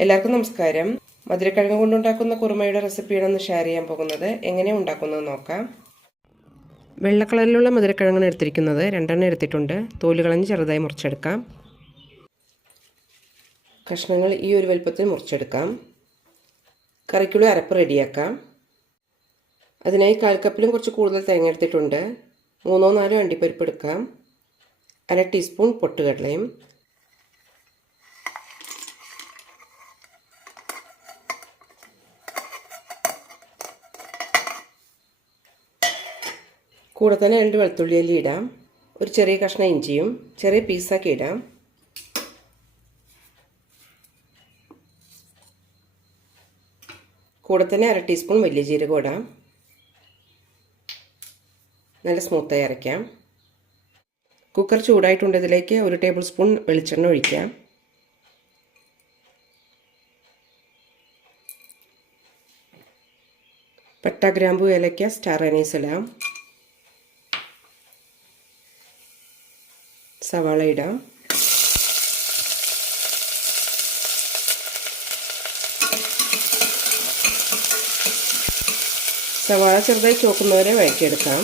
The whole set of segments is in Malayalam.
എല്ലാവർക്കും നമസ്കാരം. മധുരക്കിഴങ്ങ് കൊണ്ടുണ്ടാക്കുന്ന കുറുമയുടെ റെസിപ്പിയാണ് ഒന്ന് ഷെയർ ചെയ്യാൻ പോകുന്നത്. എങ്ങനെ ഉണ്ടാക്കുന്നത് നോക്കാം. വെള്ള കളറിലുള്ള മധുരക്കിഴങ്ങാണ് എടുത്തിരിക്കുന്നത്. രണ്ടെണ്ണം എടുത്തിട്ടുണ്ട്. തോൽ കളഞ്ഞ് ചെറുതായി മുറിച്ചെടുക്കാം. കഷ്ണങ്ങൾ ഈ ഒരു വലുപ്പത്തിൽ മുറിച്ചെടുക്കാം. കറിക്കുള്ള അരപ്പ് റെഡിയാക്കാം. അതിനായി കാൽ കപ്പിലും കുറച്ച് കൂടുതൽ തേങ്ങ എടുത്തിട്ടുണ്ട്. മൂന്നോ നാലോ അണ്ടിപ്പരിപ്പ് എടുക്കാം. അര ടീസ്പൂൺ പൊട്ടുകടലയും. കൂടെ തന്നെ രണ്ട് വെളുത്തുള്ളി അല്ലി ഇടാം. ഒരു ചെറിയ കഷ്ണം ഇഞ്ചിയും ചെറിയ പീസാക്കി ഇടാം. കൂടെ തന്നെ അര ടീസ്പൂൺ വലിയ ജീരകം ഇടാം. നല്ല സ്മൂത്തായി അരയ്ക്കാം. കുക്കർ ചൂടായിട്ടുണ്ട് ഇതിലേക്ക് ഒരു ടേബിൾ സ്പൂൺ വെളിച്ചെണ്ണ ഒഴിക്കാം. പട്ട ഗ്രാമ്പു ഏലയ്ക്ക സ്റ്റാർ അനീസ് ഇടാം. സവാള ഇടാം. സവാള ചെറുതായി ചോക്കുന്നവരെ വഴറ്റിയെടുക്കാം.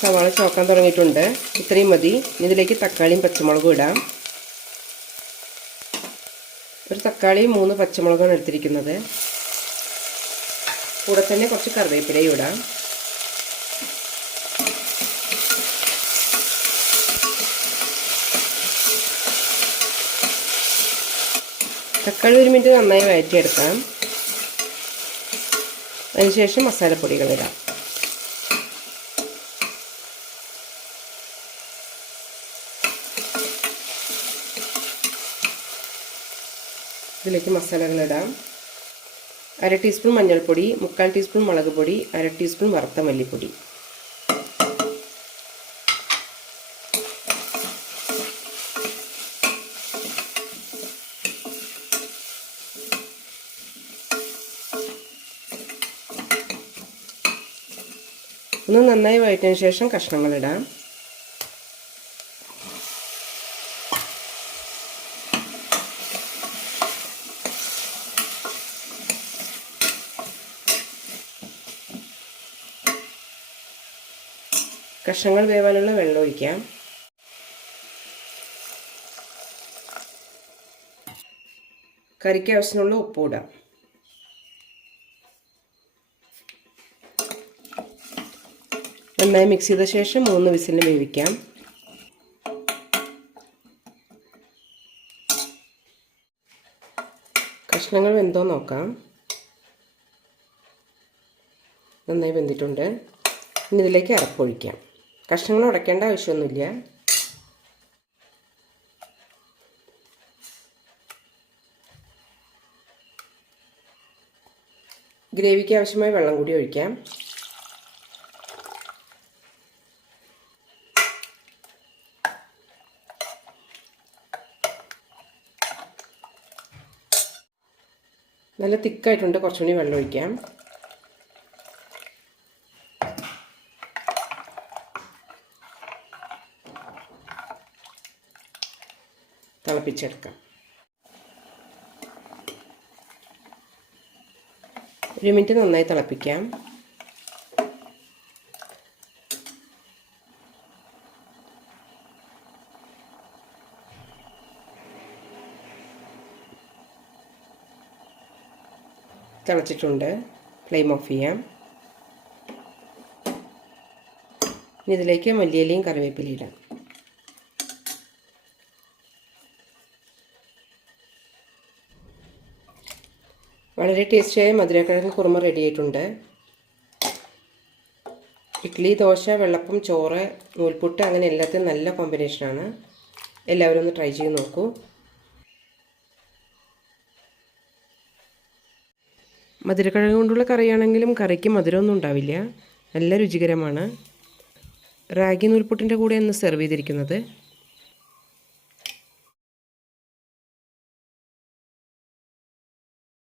സവാള ചോക്കാൻ തുടങ്ങിയിട്ടുണ്ട്. ഇത്രയും മതി. ഇതിലേക്ക് തക്കാളിയും പച്ചമുളകും ഇടാം. ഒരു തക്കാളി മൂന്ന് പച്ചമുളകാണ് എടുത്തിരിക്കുന്നത്. കൂടെ തന്നെ കുറച്ച് കറിവേപ്പിലയും ഇടാം. തക്കാളി ഒരു മിനിറ്റ് നന്നായി വഴറ്റിയെടുക്കാം. അതിനുശേഷം മസാലപ്പൊടികൾ ഇടാം. ഇതിലേക്ക് മസാലകൾ മസാലകളിടാം. അര ടീസ്പൂൺ മഞ്ഞൾപ്പൊടി മുക്കാൽ ടീസ്പൂൺ മുളക് പൊടി അര ടീസ്പൂൺ വറുത്ത മല്ലിപ്പൊടി. ഒന്ന് നന്നായി വഴറ്റിയതിന് ശേഷം കഷ്ണങ്ങളിടാം. കഷ്ണങ്ങൾ വേവാനുള്ള വെള്ളം ഒഴിക്കാം. കറിക്ക് ആവശ്യമുള്ള ഉപ്പ് ഇടാം. നന്നായി മിക്സ് ചെയ്ത ശേഷം മൂന്ന് വിസിലിന് വേവിക്കാം. കഷ്ണങ്ങൾ വെന്തോ നോക്കാം. നന്നായി വെന്തിട്ടുണ്ട്. ഇനി ഇതിലേക്ക് അരപ്പൊഴിക്കാം. കഷ്ണങ്ങൾ ഉടയ്ക്കേണ്ട ആവശ്യമൊന്നുമില്ല. ഗ്രേവിക്ക് ആവശ്യമായ വെള്ളം കൂടി ഒഴിക്കാം. നല്ല തിക്കായിട്ടുണ്ട്. കുറച്ചുകൂടി വെള്ളം ഒഴിക്കാം. തിളപ്പിച്ചെടുക്കാം. ഒരു മിനിറ്റ് നന്നായി തിളപ്പിക്കാം. തിളച്ചിട്ടുണ്ട്. ഫ്ലെയിം ഓഫ് ചെയ്യാം. ഇനി ഇതിലേക്ക് മല്ലിയിലയും കറിവേപ്പിലയും വളരെ ടേസ്റ്റിയായ മധുരക്കിഴങ്ങ് കുറുമ റെഡി ആയിട്ടുണ്ട്. ഇഡ്ഡലി ദോശ വെള്ളപ്പം ചോറ് നൂൽപുട്ട് അങ്ങനെ എല്ലാത്തിനും നല്ല കോമ്പിനേഷനാണ് എല്ലാവരും ഒന്ന് ട്രൈ ചെയ്ത് നോക്കൂ. മധുരക്കിഴങ്ങ് കൊണ്ടുള്ള കറിയാണെങ്കിലും കറിക്ക് മധുരമൊന്നും ഉണ്ടാവില്ല. നല്ല രുചികരമാണ്. റാഗി നൂൽപുട്ടിന്റെ കൂടെ ഒന്ന് സെർവ് ചെയ്തിരിക്കുന്നത്.